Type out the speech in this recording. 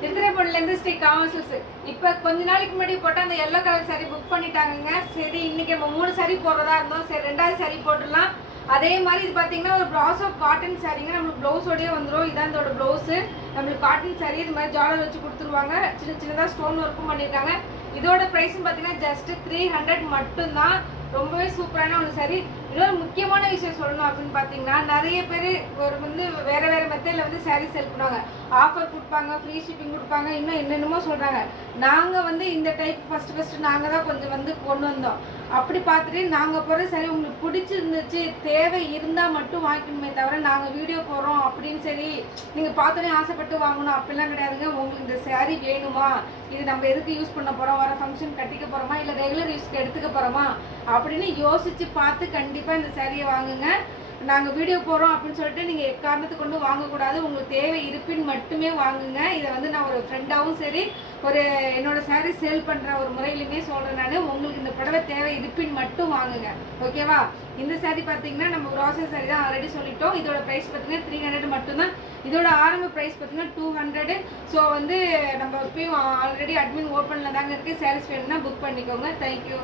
திருத்துறைப்பூண்டிலேருந்து Sri commerce. இப்போ கொஞ்ச நாளைக்கு முன்னாடி போட்டால் அந்த எல்லோ கலர் சாரீ புக் பண்ணிட்டாங்கங்க. சரி இன்னைக்கு நம்ம 3 சாரீ போடுறதா இருந்தோம். சரி 2வது சாரீ போட்டுடலாம். அதே மாதிரி இது பார்த்தீங்கன்னா ஒரு ப்ளவுஸ் ஆஃப் காட்டன் சாரீங்க. நம்மளுக்கு ப்ளவுஸோடய வந்துடும். இதான் இதோட ப்ளவுஸு. நம்மளுக்கு காட்டன் சாரீ இது மாதிரி ஜாலர் வச்சு கொடுத்துருவாங்க. சின்ன சின்னதாக ஸ்டோன் ஒர்க்கும் பண்ணியிருக்காங்க. இதோட ப்ரைஸ்ன்னு பார்த்தீங்கன்னா ஜஸ்ட் 300 மட்டும்தான். ரொம்பவே சூப்பரான ஒரு சாரீ. இன்னொரு முக்கியமான விஷயம் சொல்லணும் அப்படின்னு பார்த்தீங்கன்னா, நிறைய பேர் ஒரு வேறு மெத்தடில் சாரீ செல் பண்ணுவாங்க. ஆஃபர் கொடுப்பாங்க, ஃப்ரீ ஷிப்பிங் கொடுப்பாங்க, இன்னும் என்னென்னமோ சொல்கிறாங்க. நாங்கள் இந்த டைப் ஃபஸ்ட்டு நாங்கள் தான் கொஞ்சம் கொண்டு வந்தோம். அப்படி பார்த்துட்டு நாங்கள் போகிற சரி உங்களுக்கு பிடிச்சிருந்துச்சு, தேவை இருந்தால் மட்டும் வாங்கிக்கணுமே தவிர நாங்கள் வீடியோ போடுறோம் அப்படின்னு சரி நீங்கள் பார்த்தோன்னே ஆசைப்பட்டு வாங்கணும் அப்படிலாம் கிடையாதுங்க. உங்களுக்கு இந்த சாரீ வேணுமா, இது நம்ம எதுக்கு யூஸ் பண்ண போகிறோம், வர ஃபங்க்ஷன் கட்டிக்க போகிறோமா இல்லை ரெகுலர் யூஸ்க்கு எடுத்துக்க போகிறோமா அப்படின்னு யோசித்து பார்த்து கண்டிப்பாக இந்த சாரியை வாங்குங்க. நாங்கள் வீடியோ போகிறோம் அப்படின்னு சொல்லிட்டு நீங்கள் எக்காரணத்தை கொண்டு வாங்கக்கூடாது. உங்களுக்கு தேவை இருப்பின் மட்டுமே வாங்குங்க. இதை நான் ஒரு ஃப்ரெண்டாகவும் சரி ஒரு என்னோட சாரீ சேல் பண்ணுற ஒரு முறையிலுமே சொல்கிறேன். நான் உங்களுக்கு இந்த புடவை தேவை இருப்பின் மட்டும் வாங்குங்க. ஓகேவா? இந்த சாரீ பார்த்தீங்கன்னா நம்ம ப்ராசஸ் சாரீ தான் ஆல்ரெடி சொல்லிட்டோம். இதோட ப்ரைஸ் பார்த்தீங்கன்னா 300 மட்டும்தான். இதோட ஆரம்ப ப்ரைஸ் பார்த்தீங்கன்னா 200. ஸோ நம்ம இப்பயும் ஆல்ரெடி அட்மின் ஓப்பனில் தாங்க இருக்குது. சாரீஸ் வேணும்னா புக் பண்ணிக்கோங்க. தேங்க்யூ.